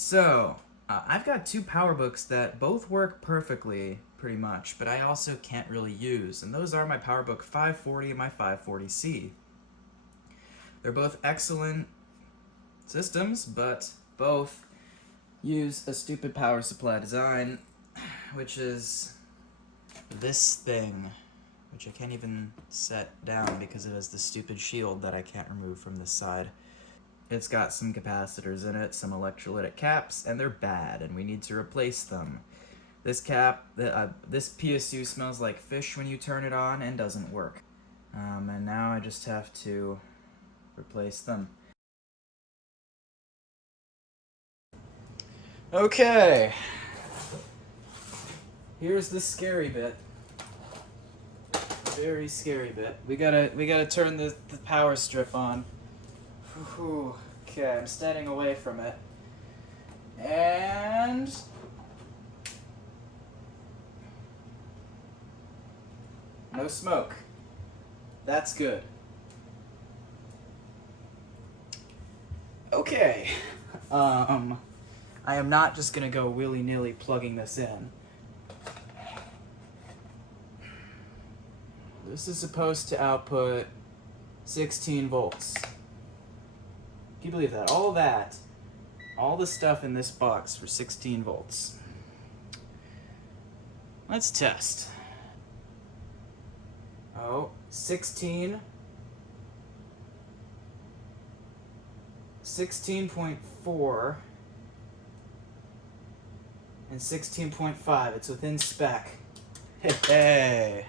So, I've got two PowerBooks that both work perfectly, pretty much, but I also can't really use, and those are my PowerBook 540 and my 540C. They're both excellent systems, but both use a stupid power supply design, which is this thing, which I can't even set down because it has this stupid shield that I can't remove from this side. It's got some capacitors in it, some electrolytic caps, and they're bad, and we need to replace them. This this PSU smells like fish when you turn it on and doesn't work. And now I just have to replace them. Okay. Here's the scary bit. Very scary bit. We gotta turn the power strip on. Whew. Okay, I'm standing away from it. And no smoke. That's good. Okay. I am not just gonna go willy-nilly plugging this in. This is supposed to output 16 volts. Can you believe that? All the stuff in this box for 16 volts. Let's test. Oh, 16. 16.4 and 16.5. It's within spec. Hey,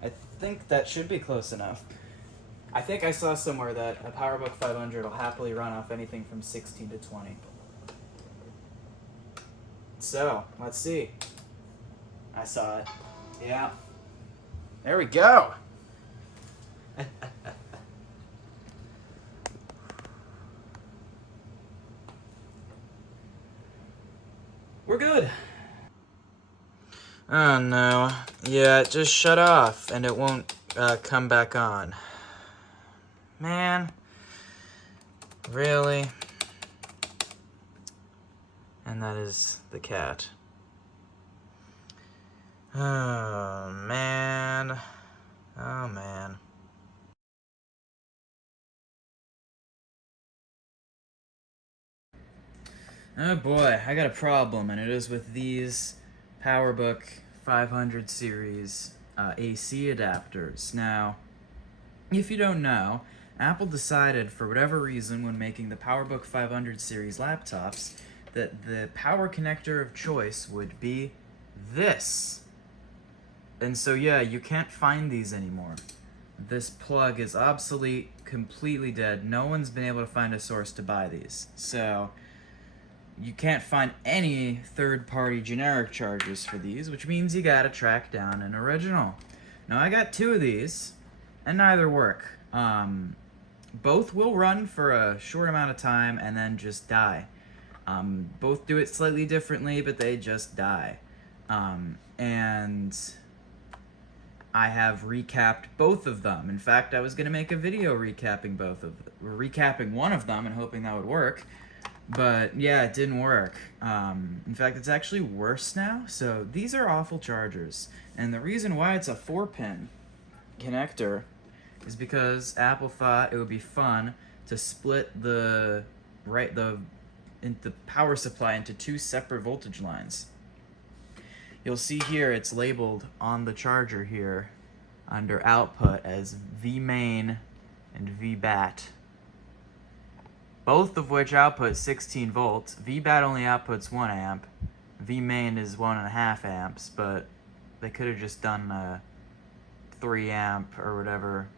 I think that should be close enough. I think I saw somewhere that a PowerBook 500 will happily run off anything from 16 to 20. So, let's see. I saw it. Yeah. There we go. We're good. Oh no. Yeah, it just shut off and it won't come back on. Man. Really? And that is the cat. Oh man. Oh man. Oh boy, I got a problem, and it is with these PowerBook 500 series AC adapters. Now, if you don't know, Apple decided for whatever reason when making the PowerBook 500 series laptops that the power connector of choice would be this. And so yeah, you can't find these anymore. This plug is obsolete, completely dead. No one's been able to find a source to buy these. So you can't find any third-party generic chargers for these, which means you gotta track down an original. Now I got two of these, and neither work. Both will run for a short amount of time and then just die. Both do it slightly differently, but they just die. And I have recapped both of them. In fact, I was gonna make a video recapping one of them and hoping that would work. But yeah, it didn't work. In fact, it's actually worse now. So these are awful chargers. And the reason why it's a 4-pin connector is because Apple thought it would be fun to split the power supply into two separate voltage lines. You'll see here it's labeled on the charger here under output as V-main and V-bat. Both of which output 16 volts. V-bat only outputs 1 amp. V-main is 1.5 amps, but they could have just done a 3 amp or whatever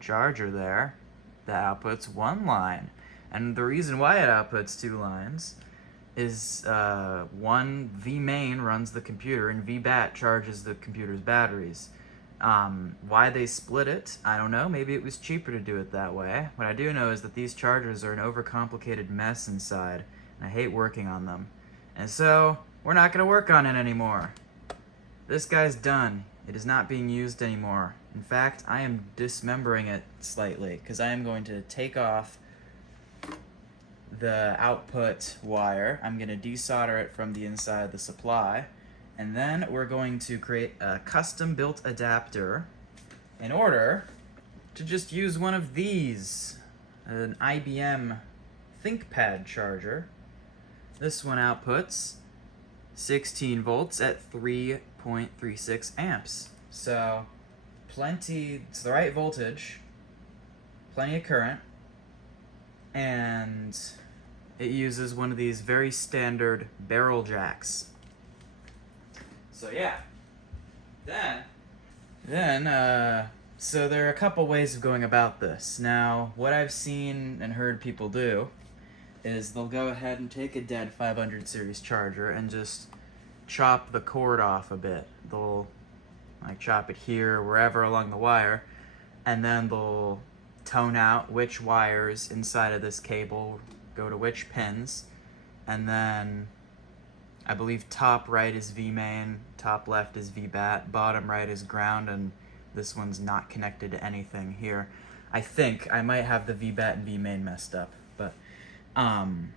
charger there that outputs 1 line. And the reason why it outputs 2 lines is one V-main runs the computer and V-bat charges the computer's batteries. Why they split it, I don't know. Maybe it was cheaper to do it that way. What I do know is that these chargers are an overcomplicated mess inside, and I hate working on them. And so, we're not going to work on it anymore. This guy's done. It is not being used anymore. In fact, I am dismembering it slightly, because I am going to take off the output wire. I'm going to desolder it from the inside of the supply. And then we're going to create a custom built adapter in order to just use one of these, an IBM ThinkPad charger. This one outputs 16 volts at 3.36 amps. So plenty, it's the right voltage, plenty of current, and it uses one of these very standard barrel jacks. So yeah, so there are a couple ways of going about this. Now, what I've seen and heard people do is they'll go ahead and take a dead 500 series charger and just chop the cord off a bit. They'll like chop it here, wherever along the wire, and then they'll tone out which wires inside of this cable go to which pins, and then I believe top right is V main, top left is V bat, bottom right is ground, and this one's not connected to anything here. I think I might have the V bat and V main messed up, but tone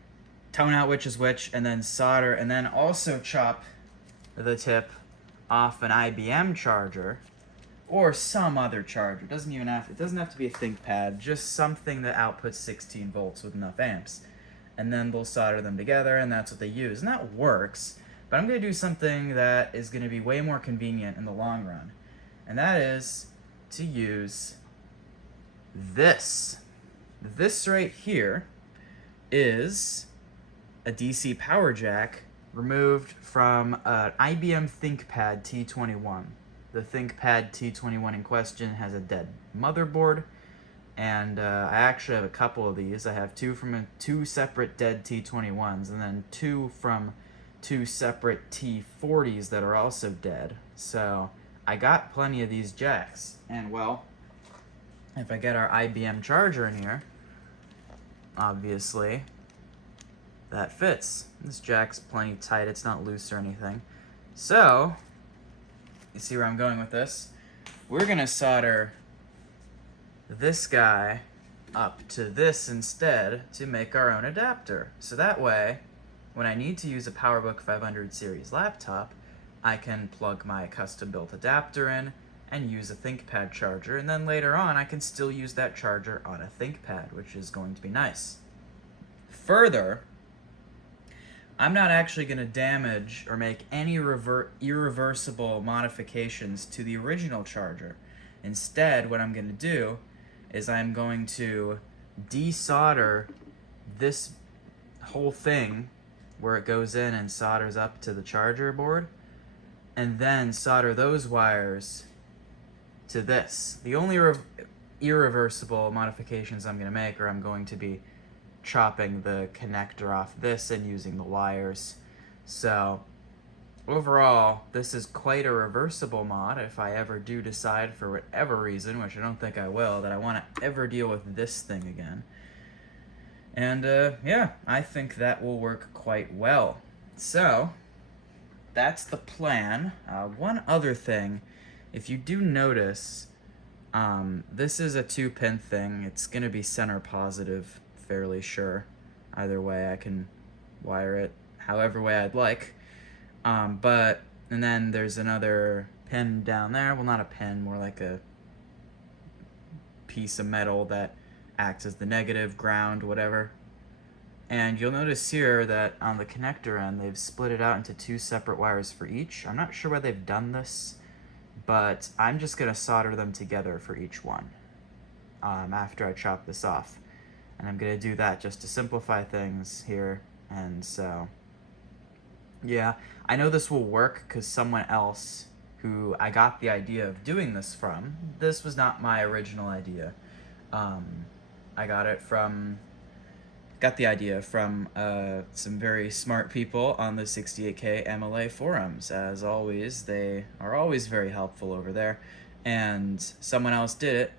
out which is which, and then solder, and then also chop the tip off an IBM charger or some other charger. It doesn't have to be a ThinkPad, just something that outputs 16 volts with enough amps. And then they'll solder them together, and that's what they use. And that works, but I'm going to do something that is going to be way more convenient in the long run. And that is to use this. This right here is a DC power jack removed from an IBM ThinkPad T21. The ThinkPad T21 in question has a dead motherboard, and I actually have a couple of these. I have two separate dead T21s, and then two from two separate T40s that are also dead. So I got plenty of these jacks, and well, if I get our IBM charger in here, obviously that fits. This jack's plenty tight, it's not loose or anything. So, you see where I'm going with this? We're gonna solder this guy up to this instead to make our own adapter. So that way, when I need to use a PowerBook 500 series laptop, I can plug my custom built adapter in and use a ThinkPad charger, and then later on I can still use that charger on a ThinkPad, which is going to be nice. Further, I'm not actually going to damage or make any irreversible modifications to the original charger. Instead, what I'm going to do is I'm going to desolder this whole thing where it goes in and solders up to the charger board, and then solder those wires to this. The only irreversible modifications I'm going to make are I'm going to be chopping the connector off this and using the wires. So overall, this is quite a reversible mod if I ever do decide, for whatever reason, which I don't think I will, that I want to ever deal with this thing again. And yeah, I think that will work quite well. So that's the plan. One other thing, if you do notice, this is a 2-pin thing. It's going to be center positive, fairly sure. Either way, I can wire it however way I'd like. And then there's another pin down there. Well, not a pin, more like a piece of metal that acts as the negative, ground, whatever. And you'll notice here that on the connector end, they've split it out into 2 separate wires for each. I'm not sure why they've done this, but I'm just going to solder them together for each one after I chop this off. And I'm going to do that just to simplify things here. And so, yeah, I know this will work because someone else who I got the idea of doing this from, this was not my original idea. I got the idea from some very smart people on the 68K MLA forums. As always, they are always very helpful over there. And someone else did it,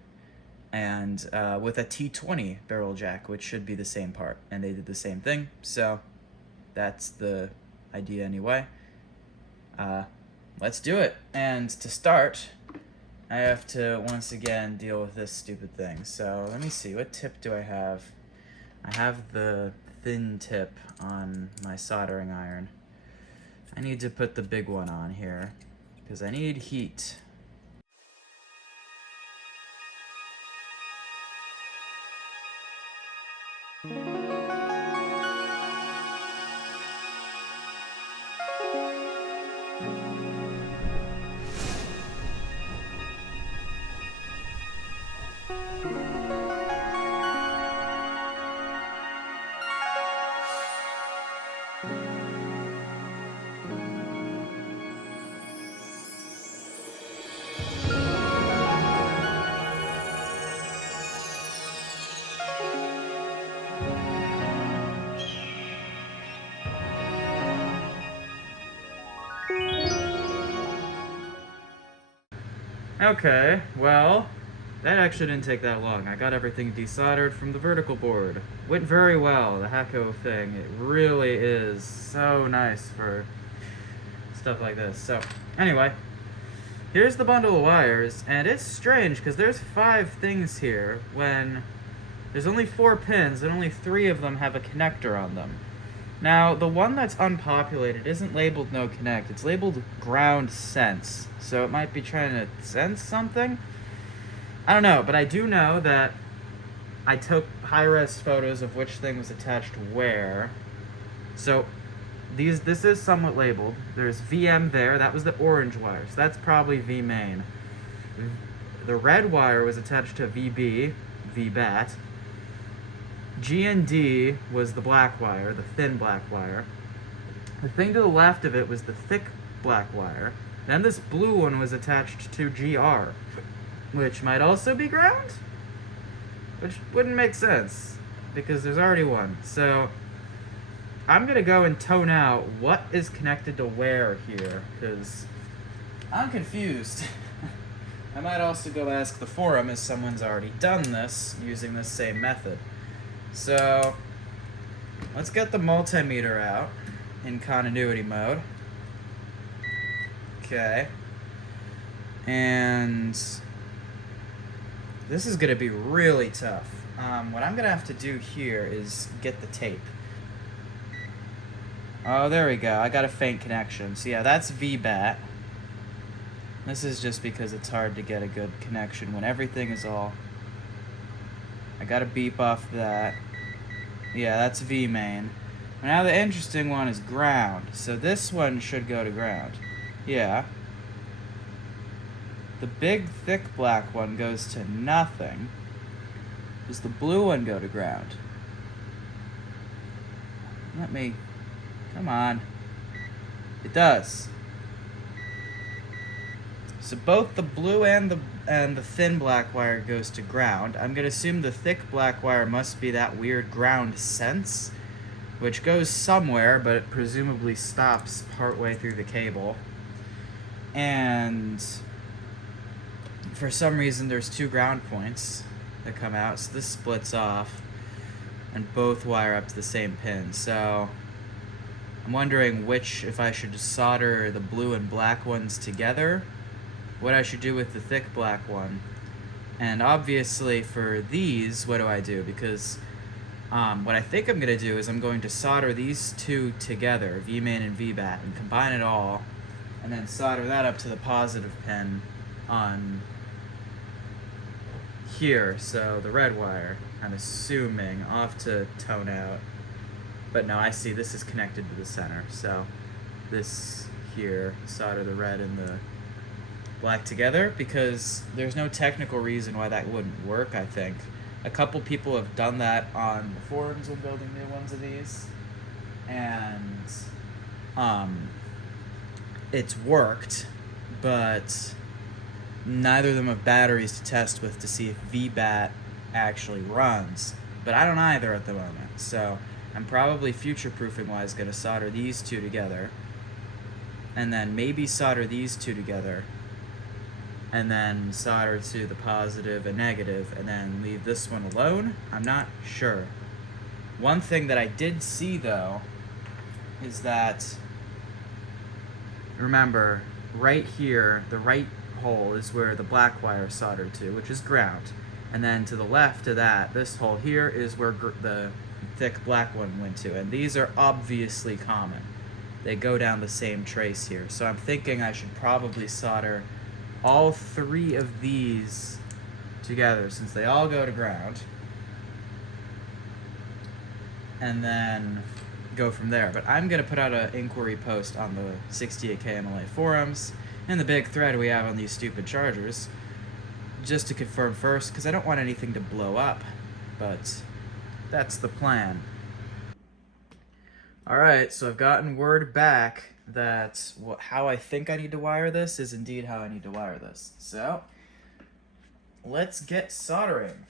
and with a T20 barrel jack, which should be the same part. And they did the same thing, so that's the idea anyway. Let's do it. And to start, I have to once again deal with this stupid thing. So let me see, what tip do I have? I have the thin tip on my soldering iron. I need to put the big one on here because I need heat. Okay, well, that actually didn't take that long. I got everything desoldered from the vertical board. Went very well, the Hacko thing. It really is so nice for stuff like this. So, anyway, here's the bundle of wires, and it's strange because there's 5 things here when there's only 4 pins and only 3 of them have a connector on them. Now, the one that's unpopulated isn't labeled no connect, it's labeled ground sense. So it might be trying to sense something? I don't know, but I do know that I took high-res photos of which thing was attached where. So this is somewhat labeled. There's VM there, that was the orange wire, so that's probably V main. The red wire was attached to VB, VBAT. G and D was the black wire, the thin black wire. The thing to the left of it was the thick black wire. Then this blue one was attached to GR, which might also be ground? Which wouldn't make sense, because there's already one. So, I'm gonna go and tone out what is connected to where here, because I'm confused. I might also go ask the forum if someone's already done this using this same method. So, let's get the multimeter out in continuity mode. Okay. And this is going to be really tough. What I'm going to have to do here is get the tape. Oh, there we go. I got a faint connection. So yeah, that's VBAT. This is just because it's hard to get a good connection when everything is all... I got to beep off that. Yeah, that's V main. Now the interesting one is ground. So this one should go to ground. Yeah. The big, thick black one goes to nothing. Does the blue one go to ground? Let me... Come on. It does. So both the blue and the thin black wire goes to ground. I'm gonna assume the thick black wire must be that weird ground sense, which goes somewhere, but it presumably stops partway through the cable. And for some reason there's 2 ground points that come out, so this splits off and both wire up to the same pin. So I'm wondering which, if I should solder the blue and black ones together, what I should do with the thick black one. And obviously for these, what do I do? Because what I think I'm going to do is I'm going to solder these 2 together, V main and VBAT, and combine it all, and then solder that up to the positive pin on here, so the red wire, I'm assuming. I'll have to tone out. But no, I see this is connected to the center, so this here, solder the red and the black together, because there's no technical reason why that wouldn't work, I think. A couple people have done that on the forums when building new ones of these, and it's worked, but neither of them have batteries to test with to see if VBAT actually runs. But I don't either at the moment, so I'm probably future-proofing wise going to solder these 2 together, and then maybe solder these 2 together, and then solder to the positive and negative, and then leave this one alone. I'm not sure. One thing that I did see, though, is that, remember, right here, the right hole is where the black wire is soldered to, which is ground. And then to the left of that, this hole here is where the thick black one went to. And these are obviously common. They go down the same trace here. So I'm thinking I should probably solder all 3 of these together since they all go to ground. And then go from there. But I'm going to put out an inquiry post on the 68K MLA forums and the big thread we have on these stupid chargers just to confirm first, because I don't want anything to blow up. But that's the plan. Alright, so I've gotten word back that how I think I need to wire this is indeed how I need to wire this. So, let's get soldering.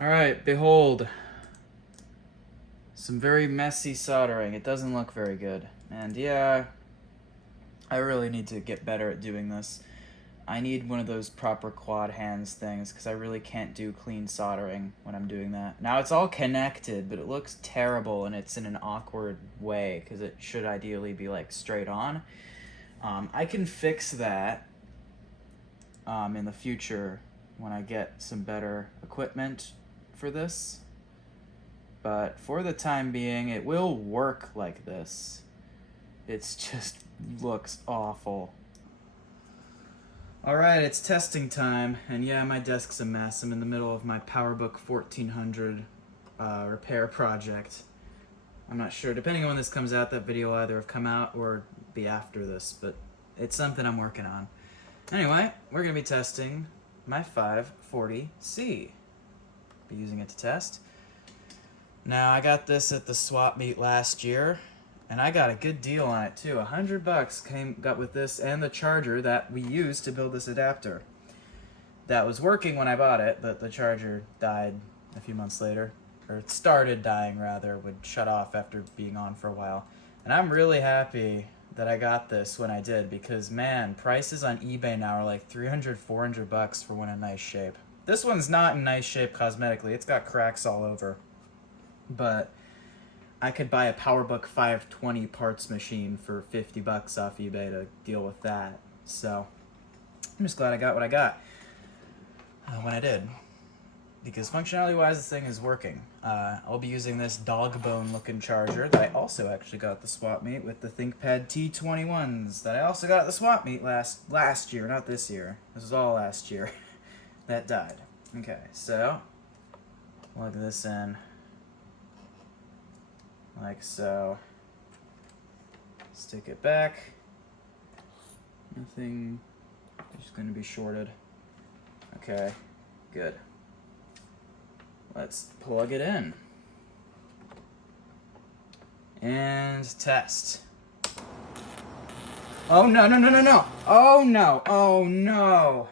Alright, behold. Some very messy soldering. It doesn't look very good. And yeah, I really need to get better at doing this. I need one of those proper quad hands things because I really can't do clean soldering when I'm doing that. Now it's all connected, but it looks terrible and it's in an awkward way because it should ideally be like straight on. I can fix that in the future when I get some better equipment for this, but for the time being it will work like this. It's just looks awful. Alright, it's testing time, and yeah, my desk's a mess. I'm in the middle of my PowerBook 1400 repair project. I'm not sure, depending on when this comes out, that video will either have come out or be after this, but it's something I'm working on. Anyway, we're going to be testing my 540C. Be using it to test. Now, I got this at the swap meet last year, and I got a good deal on it too. $100 got with this and the charger that we used to build this adapter. That was working when I bought it, but the charger died a few months later. Or it started dying, rather, would shut off after being on for a while. And I'm really happy that I got this when I did, because man, prices on eBay now are like $300, $400 for one in nice shape. This one's not in nice shape cosmetically. It's got cracks all over. But I could buy a PowerBook 520 parts machine for $50 off eBay to deal with that. So I'm just glad I got what I got when I did. Because functionality-wise, this thing is working. I'll be using this dog bone looking charger that I also actually got at the swap meet with the ThinkPad T21s that I also got at the swap meet last year, not this year. This was all last year. That died. Okay, so plug this in like so. Stick it back. Nothing is going to be shorted. Okay, good. Let's plug it in. And test. Oh no, no, no, no, no! Oh no! Oh no!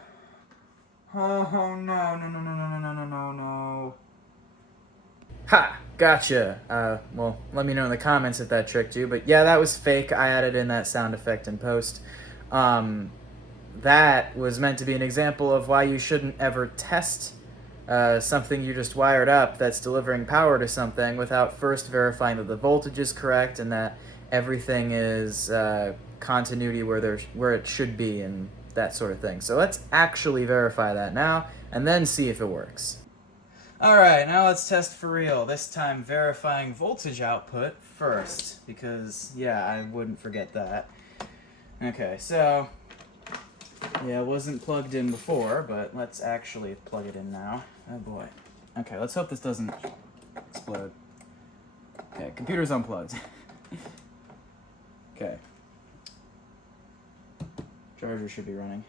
Oh no, no, no, no, no, no, no, no, no. Ha! Gotcha. Well, let me know in the comments if that tricked you. But yeah, that was fake. I added in that sound effect in post. That was meant to be an example of why you shouldn't ever test something you just wired up that's delivering power to something without first verifying that the voltage is correct and that everything is continuity where it should be and that sort of thing. So let's actually verify that now and then see if it works. Alright, now let's test for real. This time verifying voltage output first, because yeah, I wouldn't forget that. Okay, so yeah, it wasn't plugged in before, but let's actually plug it in now. Oh boy. Okay, let's hope this doesn't explode. Okay, computer's unplugged. Okay. Charger should be running.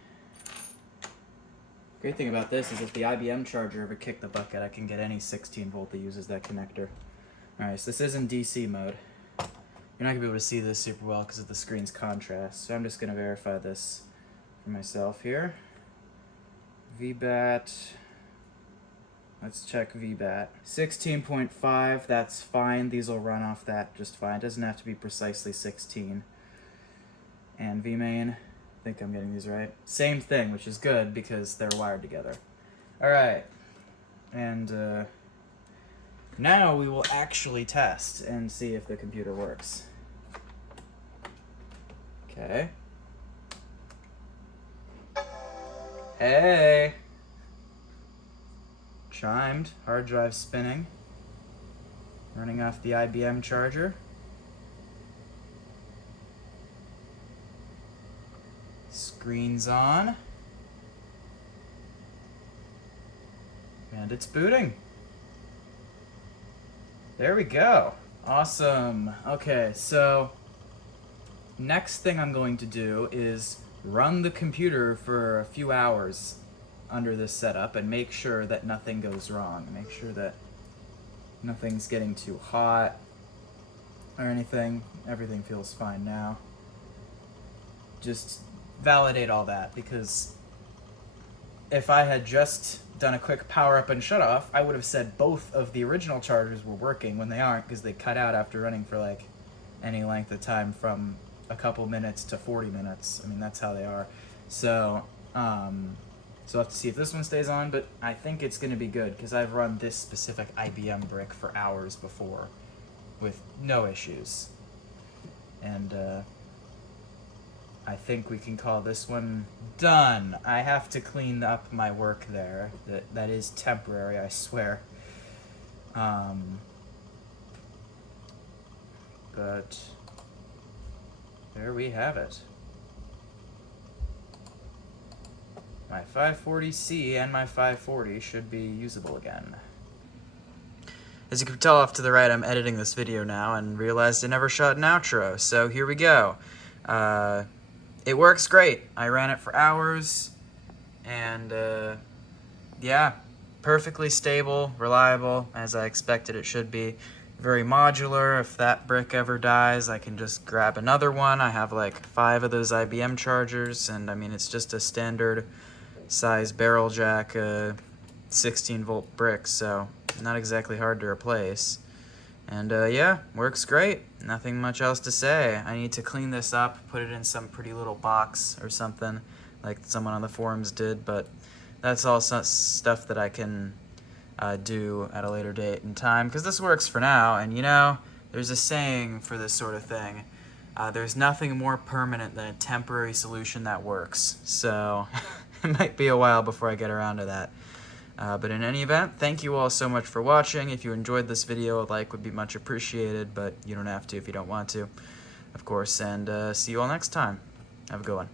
Great thing about this is if the IBM charger ever kicked the bucket, I can get any 16 volt that uses that connector. Alright, so this is in DC mode. You're not going to be able to see this super well because of the screen's contrast, so I'm just going to verify this for myself here. VBAT. Let's check VBAT. 16.5, that's fine. These will run off that just fine. It doesn't have to be precisely 16. And VMain, I think I'm getting these right. Same thing, which is good because they're wired together. Alright. And now we will actually test and see if the computer works. Okay. Hey! Chimed, hard drive spinning. Running off the IBM charger. Screen's on. And it's booting. There we go. Awesome. Okay, so next thing I'm going to do is run the computer for a few hours under this setup and make sure that nothing goes wrong. Make sure that nothing's getting too hot or anything. Everything feels fine now. Just validate all that, because if I had just done a quick power up and shut off, I would have said both of the original chargers were working when they aren't, because they cut out after running for like any length of time from a couple minutes to 40 minutes. I mean, that's how they are. So, so I'll have to see if this one stays on, but I think it's going to be good because I've run this specific IBM brick for hours before with no issues. And I think we can call this one done. I have to clean up my work there. That is temporary, I swear. But there we have it. My 540C and my 540 should be usable again. As you can tell off to the right, I'm editing this video now and realized I never shot an outro, so here we go. It works great. I ran it for hours, and yeah, perfectly stable, reliable, as I expected it should be. Very modular. If that brick ever dies, I can just grab another one. I have like 5 of those IBM chargers, and I mean, it's just a standard size barrel jack 16 volt brick, so not exactly hard to replace. And yeah, works great. Nothing much else to say. I need to clean this up, put it in some pretty little box or something like someone on the forums did, but that's all stuff that I can do at a later date and time, because this works for now. And you know, there's a saying for this sort of thing. There's nothing more permanent than a temporary solution that works. So it might be a while before I get around to that. But in any event, thank you all so much for watching. If you enjoyed this video, a like would be much appreciated, but you don't have to if you don't want to, of course. And see you all next time. Have a good one.